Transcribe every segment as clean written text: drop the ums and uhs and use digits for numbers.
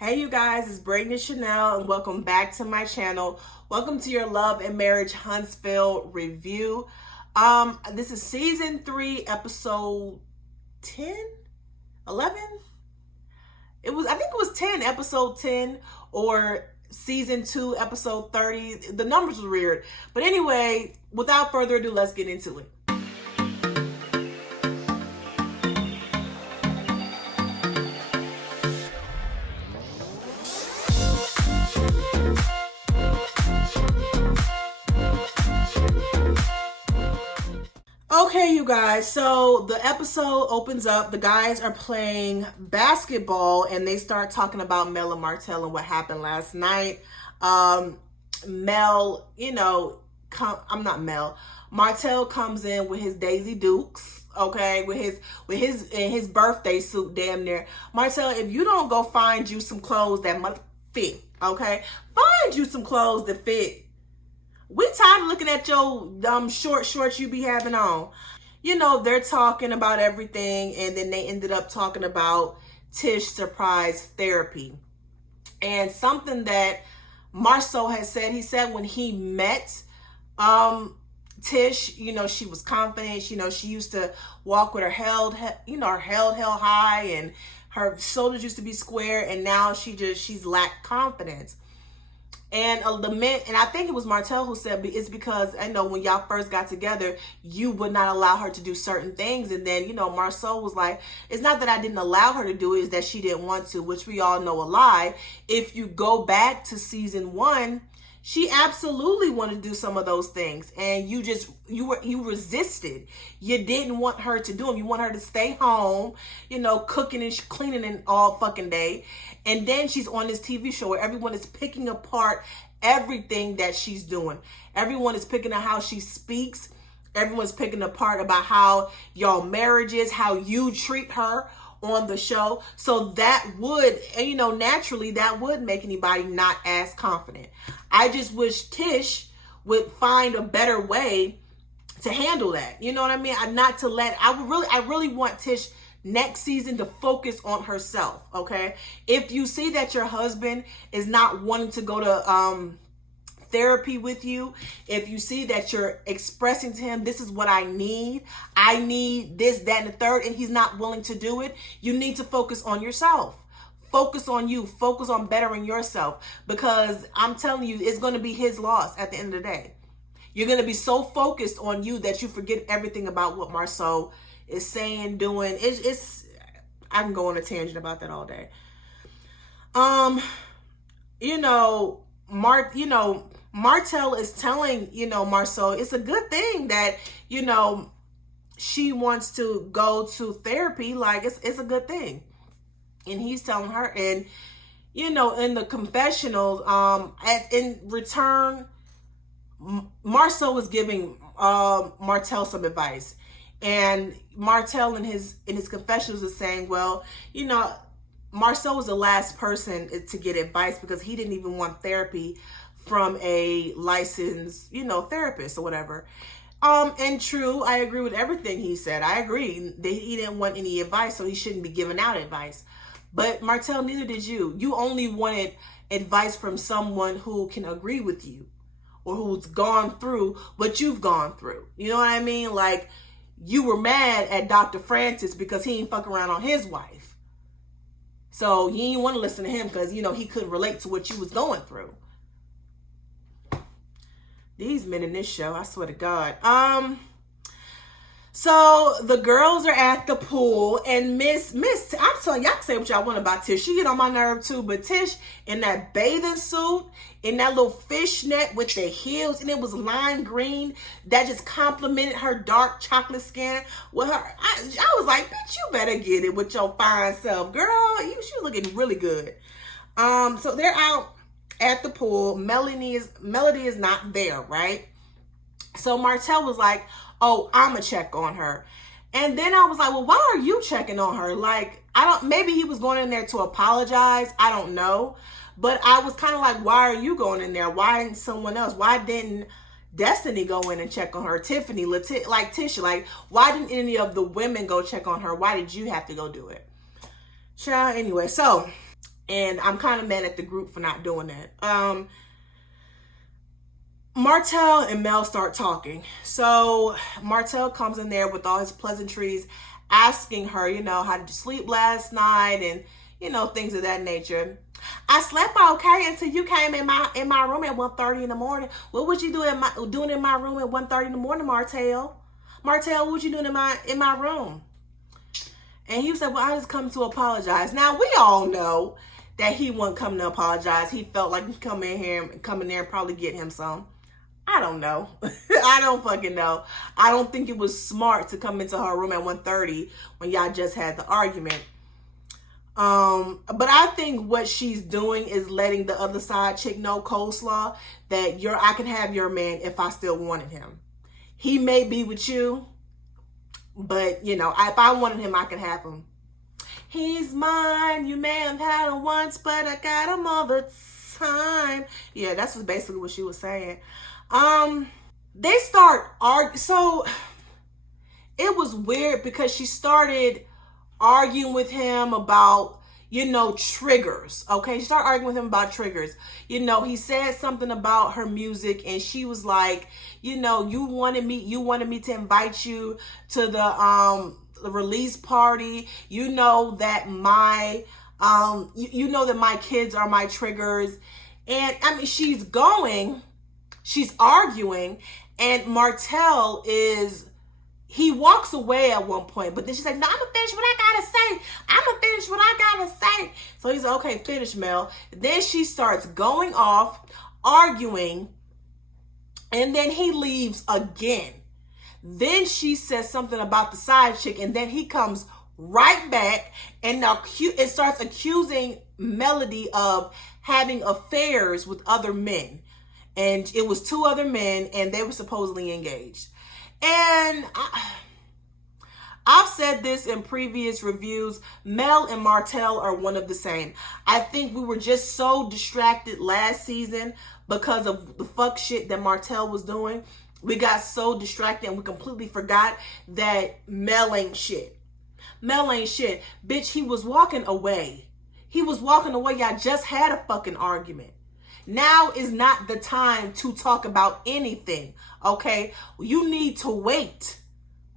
Hey you guys, it's Brayden and Chanel, and welcome back to my channel. Welcome to your Love and Marriage Huntsville review. This is season 3, episode 10, 11. I think it was 10, episode 10, or season 2, episode 30. The numbers were weird. But anyway, without further ado, let's get into it. Okay, you guys, so the episode opens up. The guys are playing basketball and they start talking about Mel and Martell and what happened last night. Mel, Martell comes in with his Daisy Dukes, okay, with his birthday suit damn near. Martell, if you don't go find you some clothes that must fit, okay? Find you some clothes that fit. We tired of looking at your short shorts you be having on. They're talking about everything, and then they ended up talking about Tish surprise therapy. And something that Marceau has said, he said when he met Tish, she was confident. She used to walk with her held high, and her shoulders used to be square, and now she's lacked confidence. And I think it was Martell who said it's because I know when y'all first got together, you would not allow her to do certain things. And then, Marceau was like, it's not that I didn't allow her to do it, it's that she didn't want to, which we all know a lie. If you go back to season 1, she absolutely wanted to do some of those things. And you resisted. You didn't want her to do them. You want her to stay home, cooking and cleaning and all fucking day. And then she's on this TV show where everyone is picking apart everything that she's doing. Everyone is picking up how she speaks. Everyone's picking apart about how y'all marriage is, how you treat her on the show. So that would, naturally that would make anybody not as confident. I just wish Tish would find a better way to handle that. You know what I mean? I really want Tish next season to focus on herself, okay? If you see that your husband is not wanting to go to therapy with you, if you see that you're expressing to him, this is what I need this, that, and the third, and he's not willing to do it, you need to focus on yourself. Focus on you. Focus on bettering yourself, because I'm telling you, it's going to be his loss at the end of the day. You're going to be so focused on you that you forget everything about what Marceau is saying, doing. I can go on a tangent about that all day. Martell is telling, Marceau, it's a good thing that, she wants to go to therapy. Like, it's a good thing. And he's telling her, and, in the confessionals, in return, Marceau was giving Martell some advice. And Martell in his confessionals is saying, well, Marceau was the last person to get advice because he didn't even want therapy from a licensed, therapist or whatever. And true, I agree with everything he said. I agree that he didn't want any advice, so he shouldn't be giving out advice. But Martell, neither did you. You only wanted advice from someone who can agree with you or who's gone through what you've gone through. You know what I mean? Like, you were mad at Dr. Francis because he ain't fuck around on his wife. So you didn't want to listen to him because, he couldn't relate to what you was going through. These men in this show, I swear to God. So the girls are at the pool, and Miss, I'm telling y'all, can say what y'all want about Tish. She get on my nerve too, but Tish in that bathing suit, in that little fishnet with the heels, and it was lime green, that just complimented her dark chocolate skin. With her, I was like, bitch, you better get it with your fine self, girl. She looking really good. So they're out at the pool. Melody is not there, right? So Martell was like, oh, I'ma check on her. And then I was like, well, why are you checking on her? Like, maybe he was going in there to apologize. I don't know. But I was kind of like, why are you going in there? Why didn't someone else? Why didn't Destiny go in and check on her? Tiffany, like Tisha, like, why didn't any of the women go check on her? Why did you have to go do it? Child, anyway, so And I'm kind of mad at the group for not doing that. Martell and Mel start talking. So Martell comes in there with all his pleasantries, asking her, how did you sleep last night, and things of that nature. I slept okay until you came in my room at 1:30 in the morning. What would you doing in my room at 1:30 in the morning, Martell? Martell, what would you doing in my room? And he said, well, I just come to apologize. Now we all know that he wasn't coming to apologize. He felt like he'd come in there and probably get him some. I don't know. I don't fucking know. I don't think it was smart to come into her room at 1:30 when y'all just had the argument. But I think what she's doing is letting the other side chick know, Coleslaw, that I can have your man if I still wanted him. He may be with you, but if I wanted him, I could have him. He's mine. You may have had him once, but I got him all the time. Yeah, that's basically what she was saying. They start arguing. So it was weird because she started arguing with him about, triggers. Okay. She started arguing with him about triggers. He said something about her music and she was like, you wanted me to invite you to the release party. That my, that my kids are my triggers. And I mean, she's arguing, and Martell he walks away at one point, but then she's like, no, I'm gonna finish what I gotta say. So he's like, okay, finish, Mel. Then she starts going off, arguing, and then he leaves again. Then she says something about the side chick, and then he comes right back and it starts accusing Melody of having affairs with other men. And it was 2 other men, and they were supposedly engaged. And I've said this in previous reviews, Mel and Martell are one of the same. I think we were just so distracted last season because of the fuck shit that Martell was doing. We got so distracted and we completely forgot that Mel ain't shit. Mel ain't shit. Bitch, he was walking away. Y'all just had a fucking argument. Now is not the time to talk about anything, okay? You need to wait,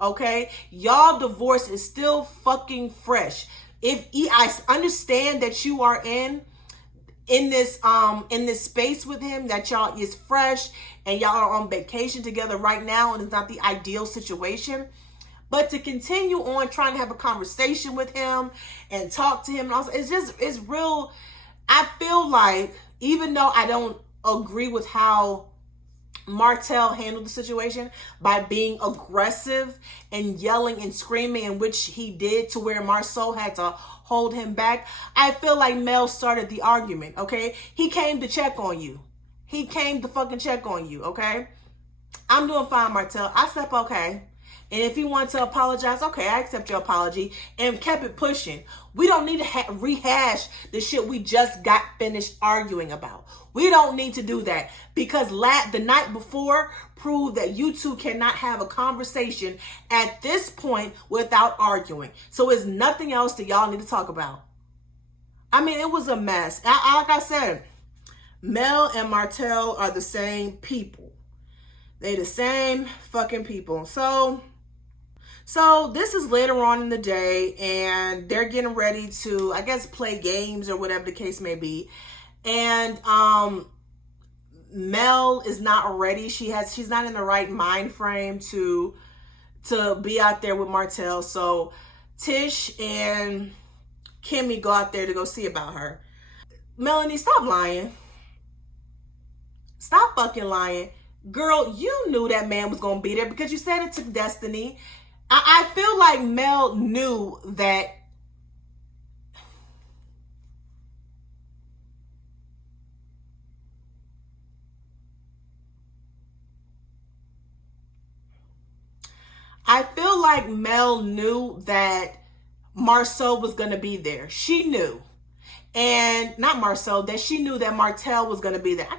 okay? Y'all divorce is still fucking fresh. I understand that you are in this space with him, that y'all is fresh and y'all are on vacation together right now, and it's not the ideal situation. But to continue on trying to have a conversation with him and talk to him, and also, it's real. I feel like, even though I don't agree with how Martell handled the situation by being aggressive and yelling and screaming, in which he did, to where Marceau had to hold him back, I feel like Mel started the argument, okay? He came to check on you. He came to fucking check on you, okay? I'm doing fine, Martell. I slept okay. And if he wanted to apologize, okay, I accept your apology, and kept it pushing. We don't need to rehash the shit we just got finished arguing about. We don't need to do that, because the night before proved that you two cannot have a conversation at this point without arguing. So it's nothing else that y'all need to talk about. I mean, it was a mess. Like I said, Mel and Martell are the same people. They the same fucking people. So this is later on in the day, and they're getting ready to, I guess, play games or whatever the case may be. And Mel is not ready. She's not in the right mind frame to be out there with Martell. So Tish and Kimmy go out there to go see about her. Melanie, stop lying. Stop fucking lying. Girl, you knew that man was going to be there because you said it took destiny. I feel like Mel knew that Marceau was going to be there. She knew. And not Marcel, that she knew that Martell was going to be there.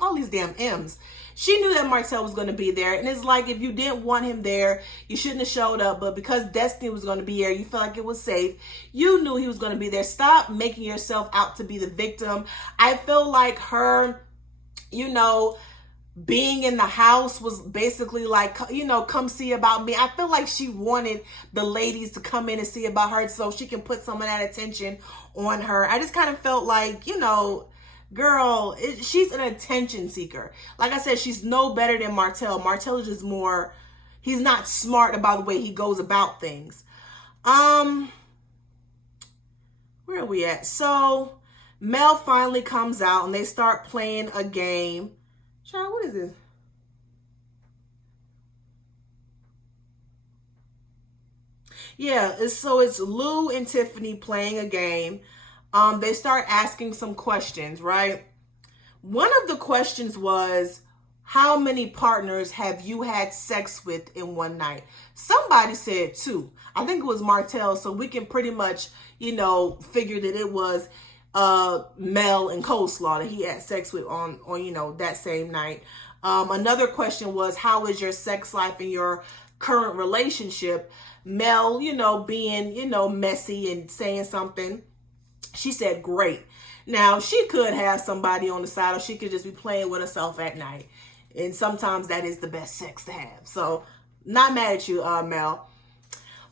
All these damn M's. She knew that Martell was going to be there. And it's like, if you didn't want him there, you shouldn't have showed up. But because Destiny was going to be there, you felt like it was safe. You knew he was going to be there. Stop making yourself out to be the victim. I feel like her, being in the house was basically like, come see about me. I feel like she wanted the ladies to come in and see about her so she can put some of that attention on her. I just kind of felt like, girl, she's an attention seeker. Like I said, she's no better than Martell. Martell is just more, he's not smart about the way he goes about things. Where are we at? So Mel finally comes out and they start playing a game. Child, what is this? Yeah, so it's Lou and Tiffany playing a game. They start asking some questions, right? One of the questions was, how many partners have you had sex with in one night? Somebody said 2. I think it was Martell, so we can pretty much, figure that it was Mel and Coleslaw that he had sex with on that same night. Another question was, how is your sex life in your current relationship? Mel, being, messy and saying something. She said, great. Now, she could have somebody on the side, or she could just be playing with herself at night. And sometimes that is the best sex to have. So, not mad at you, Mel.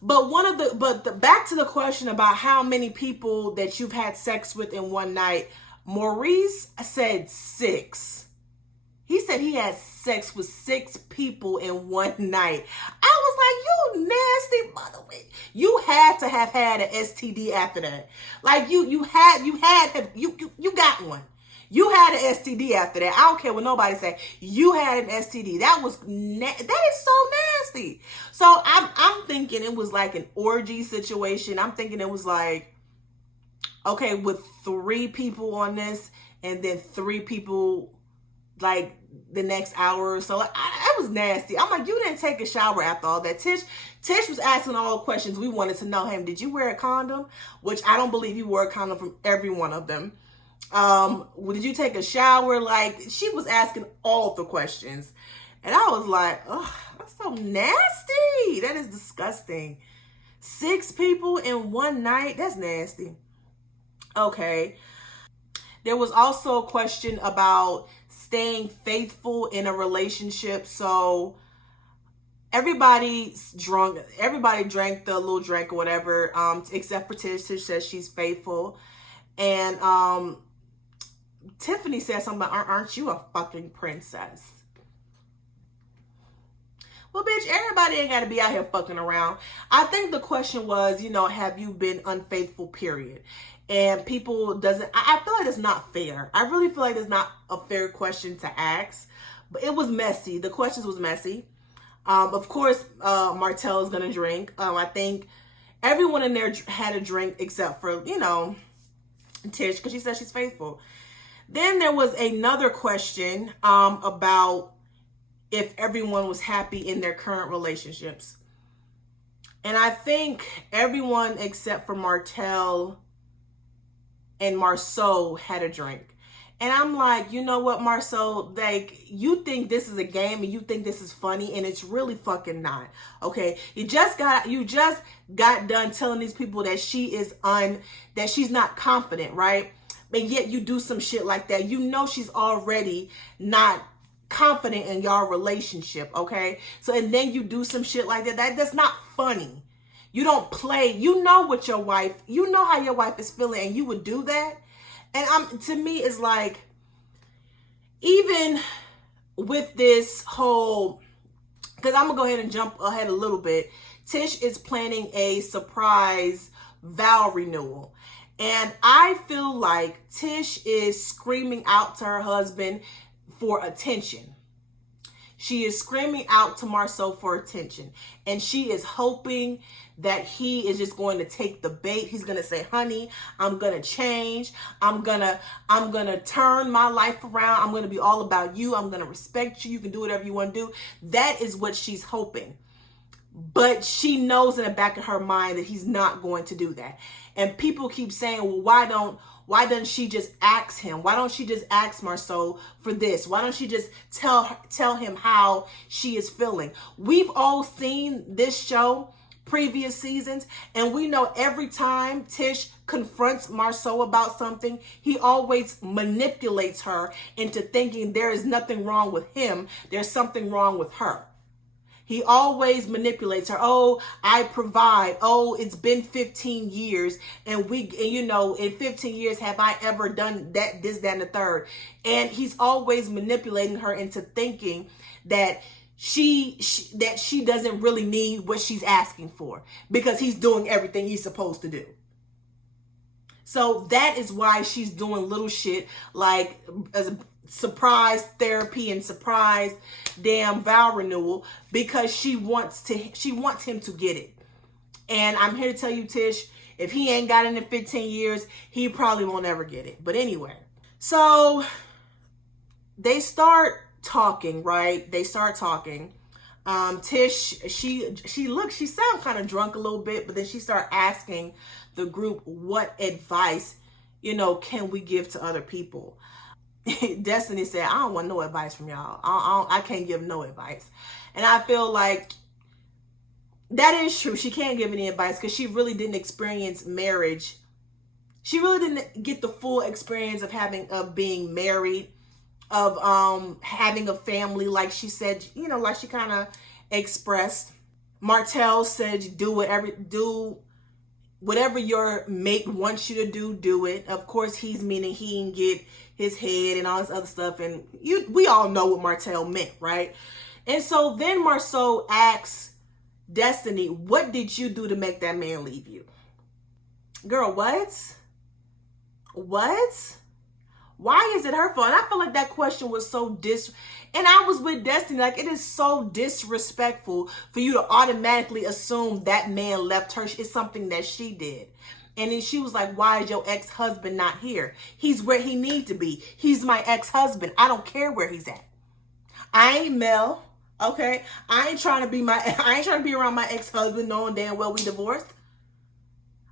But back to the question about how many people that you've had sex with in one night, Maurice said 6. He said he had sex with 6 people in one night. I was like, you nasty mother. You had to have had an STD after that. Like you got one. You had an STD after that. I don't care what nobody say. You had an STD. That is so nasty. So I'm thinking it was like an orgy situation. I'm thinking it was like, okay, with 3 people on this, and then 3 people like the next hour or so. That was nasty. I'm like, you didn't take a shower after all that. Tish was asking all the questions we wanted to know. Him, did you wear a condom? Which I don't believe you wore a condom from every one of them. Did you take a shower? Like, she was asking all the questions. And I was like, oh, that's so nasty. That is disgusting. 6 people in one night? That's nasty. Okay. There was also a question about staying faithful in a relationship. So everybody's drunk. Everybody drank the little drink or whatever, except for Tish. Tish says she's faithful. And Tiffany said something about, aren't you a fucking princess? Well, bitch, everybody ain't got to be out here fucking around. I think the question was, have you been unfaithful, period? And people I feel like it's not fair. I really feel like it's not a fair question to ask. But it was messy. The questions was messy. Of course, Martell is going to drink. I think everyone in there had a drink except for, Tish, because she said she's faithful. Then there was another question about if everyone was happy in their current relationships. And I think everyone except for Martell and Marceau had a drink. And I'm like, you know what, Marceau? Like, you think this is a game and you think this is funny, and it's really fucking not. Okay? You just got done telling these people that she's not confident, right? And yet you do some shit like that. You know she's already not confident in your relationship, okay? So, and then you do some shit like that. That's not funny. You don't play. You know how your wife is feeling, and you would do that. And to me, it's like, even with this whole, because I'm going to go ahead and jump ahead a little bit. Tish is planning a surprise vow renewal. And I feel like Tish is screaming out to her husband for attention. She is screaming out to Marceau for attention. And she is hoping that he is just going to take the bait. He's going to say, honey, I'm going to change. I'm going to turn my life around. I'm going to be all about you. I'm going to respect you. You can do whatever you want to do. That is what she's hoping. But she knows in the back of her mind that he's not going to do that. And people keep saying, well, Why doesn't she just ask him? Why don't she just ask Marceau for this? Why don't she just tell him how she is feeling? We've all seen this show previous seasons, and we know every time Tish confronts Marceau about something, he always manipulates her into thinking there is nothing wrong with him, there's something wrong with her. He always manipulates her. Oh, I provide. Oh, it's been 15 years. And in 15 years, have I ever done that, this, that, and the third? And he's always manipulating her into thinking that she doesn't really need what she's asking for because he's doing everything he's supposed to do. So that is why she's doing little shit like surprise therapy and surprise damn vow renewal, because she wants him to get it. And I'm here to tell you, Tish, if he ain't got it in 15 years, he probably won't ever get it. But anyway, so they start talking, right? They start talking. Tish, she sounds kind of drunk a little bit, but then she started asking the group what advice, can we give to other people? Destiny said, I don't want no advice from y'all. I can't give no advice. And I feel like that is true. She can't give any advice because she really didn't experience marriage. She really didn't get the full experience of being married, of having a family, like she said, like she kind of expressed. Martell said, do whatever your mate wants you to do it. Of course, he's meaning he can get his head and all this other stuff. And we all know what Martell meant, right? And so then Marceau asks Destiny, what did you do to make that man leave you? Girl, what? What? Why is it her fault? And I feel like that question was so and I was with Destiny, like, it is so disrespectful for you to automatically assume that man left her. It's something that she did. And then she was like, why is your ex-husband not here? He's where he needs to be. He's my ex-husband. I don't care where he's at. I ain't Mel, okay? I ain't trying to be around my ex-husband knowing damn well we divorced.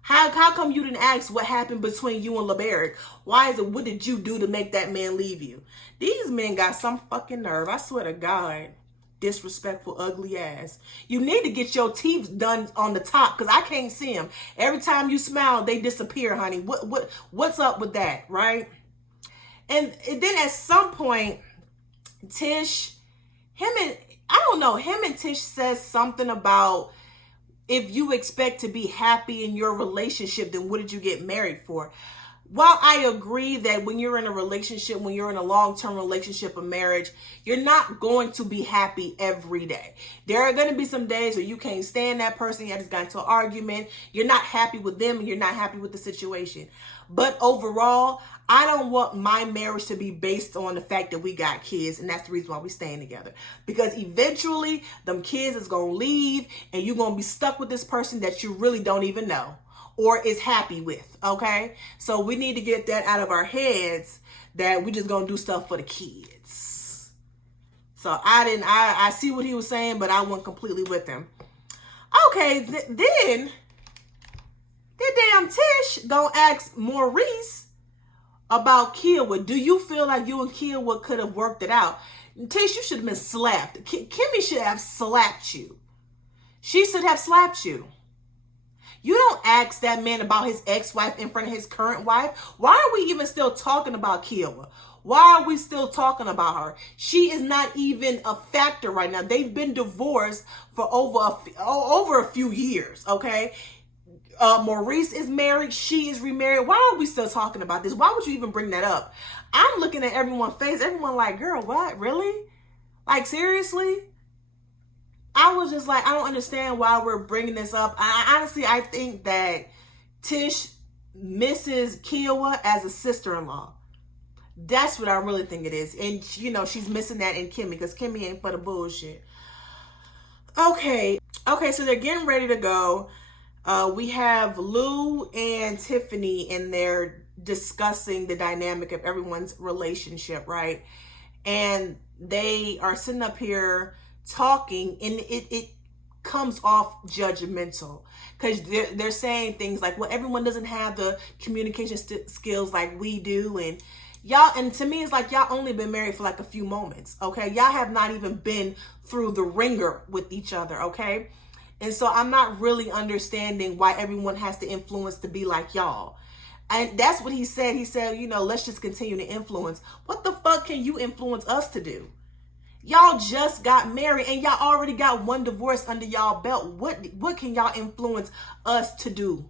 How come you didn't ask what happened between you and LeBerick? Why is it, what did you do to make that man leave you? These men got some fucking nerve. I swear to God. Disrespectful, ugly ass. You need to get your teeth done on the top because I can't see them. Every time you smile, they disappear, honey. What's up with that, right? And then at some point, him and Tish says something about, if you expect to be happy in your relationship, then what did you get married for? While I agree that when you're in a relationship, when you're in a long-term relationship or marriage, you're not going to be happy every day. There are going to be some days where you can't stand that person. You just got into an argument. You're not happy with them and you're not happy with the situation. But overall, I don't want my marriage to be based on the fact that we got kids, and that's the reason why we're staying together. Because eventually, them kids is going to leave, and you're going to be stuck with this person that you really don't even know or is happy with, okay? So we need to get that out of our heads that we just going to do stuff for the kids. So I see what he was saying, but I went completely with him. Okay, then damn Tish gonna ask Maurice about Kiowa. Do you feel like you and Kiowa could have worked it out? Tish, you should have been slapped. Kimmy should have slapped you. She should have slapped you. You don't ask that man about his ex-wife in front of his current wife. Why are we even still talking about Kiowa? Why are we still talking about her? She is not even a factor right now. They've been divorced for over a few years, okay? Maurice is married. She is remarried. Why are we still talking about this? Why would you even bring that up? I'm looking at everyone's face. Everyone like, girl, what? Really? Like, seriously? I was just like, I don't understand why we're bringing this up. I think that Tish misses Kiowa as a sister-in-law. That's what I really think it is. And, she's missing that in Kimmy because Kimmy ain't for the bullshit. Okay, so they're getting ready to go. We have Lou and Tiffany in there discussing the dynamic of everyone's relationship, right? And they are sitting up here talking, and it comes off judgmental, because they're saying things like, well, everyone doesn't have the communication skills like we do, and y'all, and to me it's like, y'all only been married for like a few moments, okay? Y'all have not even been through the ringer with each other, okay? And so I'm not really understanding why everyone has to influence to be like y'all. And that's what he said. He said, let's just continue to influence. What the fuck can you influence us to do? Y'all just got married and y'all already got one divorce under y'all belt. What can y'all influence us to do?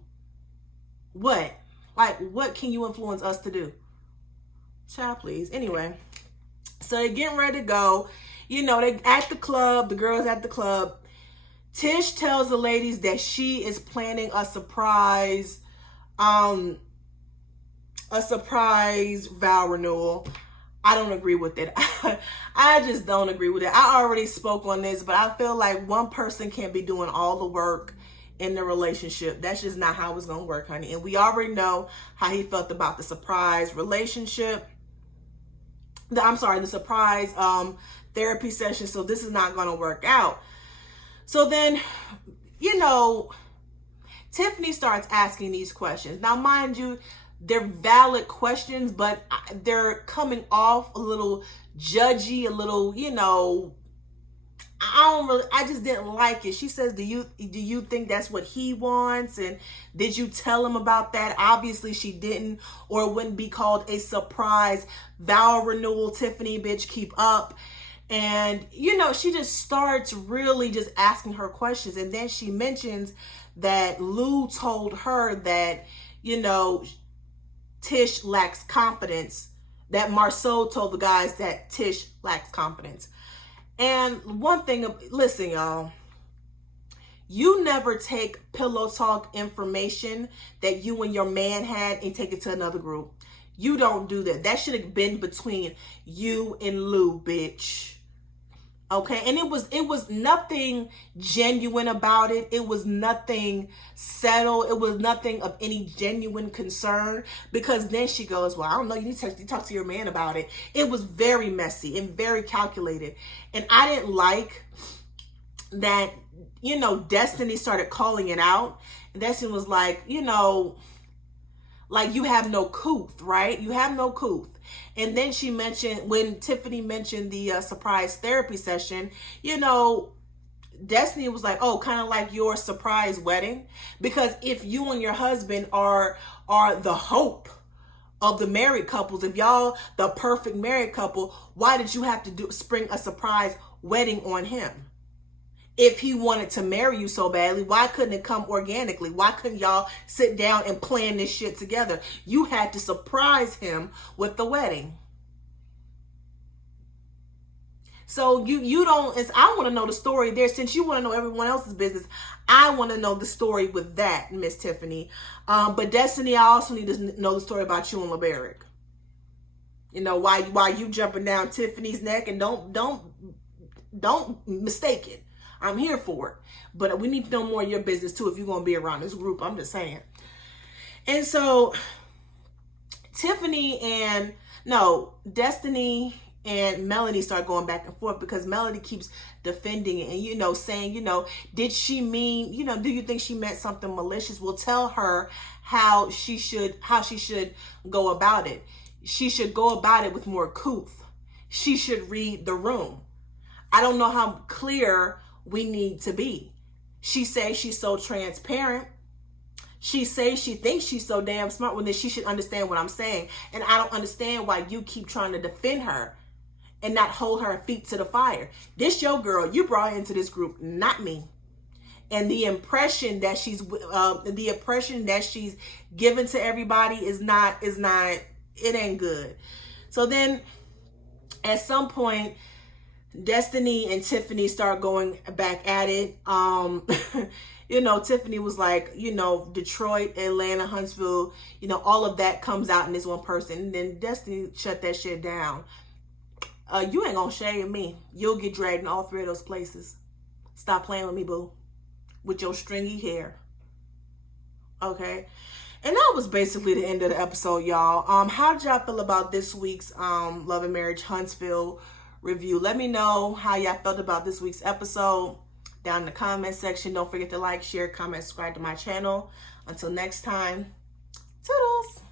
What? Like, what can you influence us to do? Child, please. Anyway, so they're getting ready to go. They at the club. The girls at the club. Tish tells the ladies that she is planning a surprise vow renewal. I don't agree with it. I just don't agree with it. I already spoke on this, but I feel like one person can't be doing all the work in the relationship. That's just not how it's going to work, honey. And we already know how he felt about the surprise relationship. The surprise therapy session. So this is not going to work out. So then, Tiffany starts asking these questions. Now, mind you, they're valid questions, but they're coming off a little judgy, a little, I just didn't like it. She says, do you think that's what he wants? And did you tell him about that? Obviously she didn't, or it wouldn't be called a surprise vow renewal. Tiffany, bitch, keep up. And, she just starts really just asking her questions. And then she mentions that Lou told her that, Tish lacks confidence, that Marceau told the guys that Tish lacks confidence. And one thing, listen, y'all, you never take pillow talk information that you and your man had and take it to another group. You don't do that. That should have been between you and Lou, bitch. Okay, and it was nothing genuine about it. It was nothing settled. It was nothing of any genuine concern, because then she goes, well, I don't know, you need to talk to your man about it. It was very messy and very calculated. And I didn't like that, Destiny started calling it out. And Destiny was like, like, you have no couth, right? You have no couth. And then she mentioned, when Tiffany mentioned the surprise therapy session, Destiny was like, oh, kind of like your surprise wedding. Because if you and your husband are the hope of the married couples, if y'all the perfect married couple, why did you have to spring a surprise wedding on him? If he wanted to marry you so badly, why couldn't it come organically? Why couldn't y'all sit down and plan this shit together? You had to surprise him with the wedding. So you don't, I want to know the story there. Since you want to know everyone else's business, I want to know the story with that, Miss Tiffany. But Destiny, I also need to know the story about you and LeBaric. Why you jumping down Tiffany's neck, and don't mistake it. I'm here for it. But we need to know more of your business too if you're going to be around this group. I'm just saying. And so Destiny and Melanie start going back and forth, because Melanie keeps defending it and, saying, did she mean, do you think she meant something malicious? Well, tell her how she should go about it. She should go about it with more couth. She should read the room. I don't know how clear we need to be. She says she's so transparent. She says she thinks she's so damn smart, when she should understand what I'm saying. And I don't understand why you keep trying to defend her and not hold her feet to the fire. This your girl. You brought her into this group, not me. And the impression that she's given to everybody is not, it ain't good. So then at some point, Destiny and Tiffany start going back at it. Tiffany was like, Detroit, Atlanta, Huntsville, all of that comes out in this one person. And then Destiny shut that shit down. You ain't gonna shame me. You'll get dragged in all three of those places. Stop playing with me, boo. With your stringy hair. Okay? And that was basically the end of the episode, y'all. How did y'all feel about this week's Love and Marriage Huntsville review? Let me know how y'all felt about this week's episode. down in the comment section. Don't forget to like, share, comment, subscribe to my channel. Until next time, toodles.